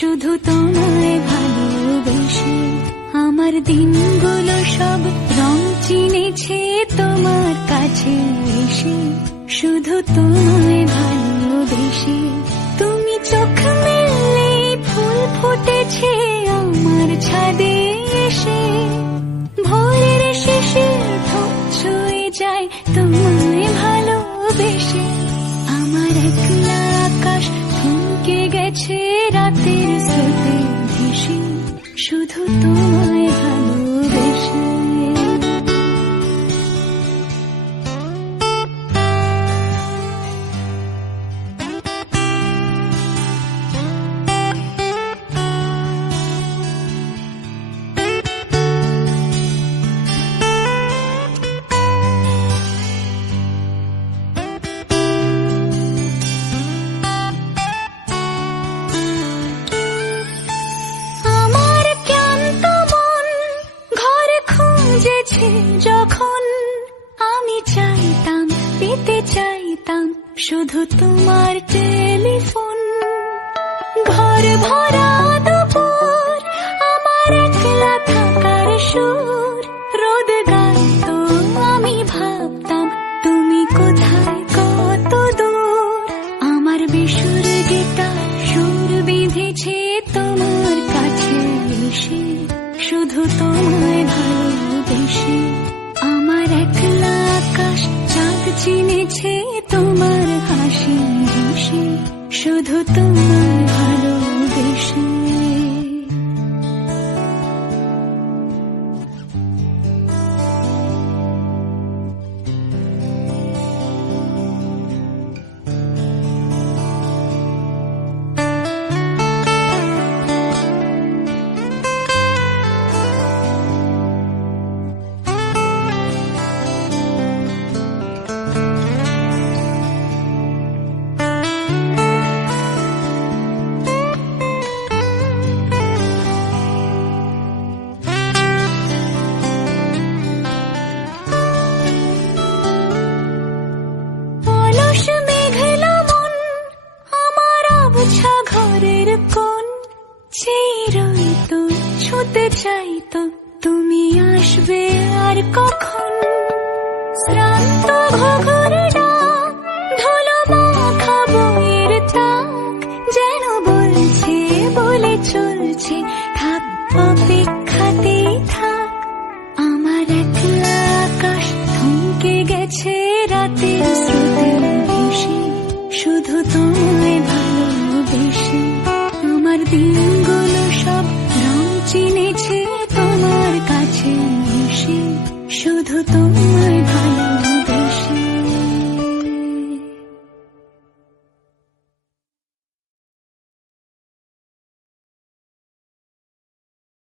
শুধু তোমায় ভালোবেসে আমার দিনগুলো সব রং চিনেছে তোমার কাছে এসে। শুধু তোমায় ভালোবেসে তুমি চোখ মেললে ফুল ফুটেছে আমার ছাদে এসে। ভোরের শেষে ধূপ ছুঁয়ে যায় তোমায় ভালোবেসে। আমার একলা আকাশ থমকে গেছে রাতের স্রোতে ভেসে। শুধু তোমায় ভালোবেসে। যখন আমি চাইতাম পেতে চাইতাম শুধু তোমার টেলিফোন। ঘর ভরা দুপুর আমার একলা থাকার সুর। রোদ গাইতো আমি ভাবতাম তুমি কোথায় কত দূর। আমার বেসুর গিটার সুর বেঁধেছে তোমার কাছে এসে। শুধু তোমায় ভালোবেসে আমার একলা আকাশ চাঁদ চিনেছে তোমার হাসি হেসে। শুধু তোমায় ভালোবেসে। ঘরের কোণ চেয়ে রইতো ছুঁতে চাইতো তুমি আসবে আর কখন।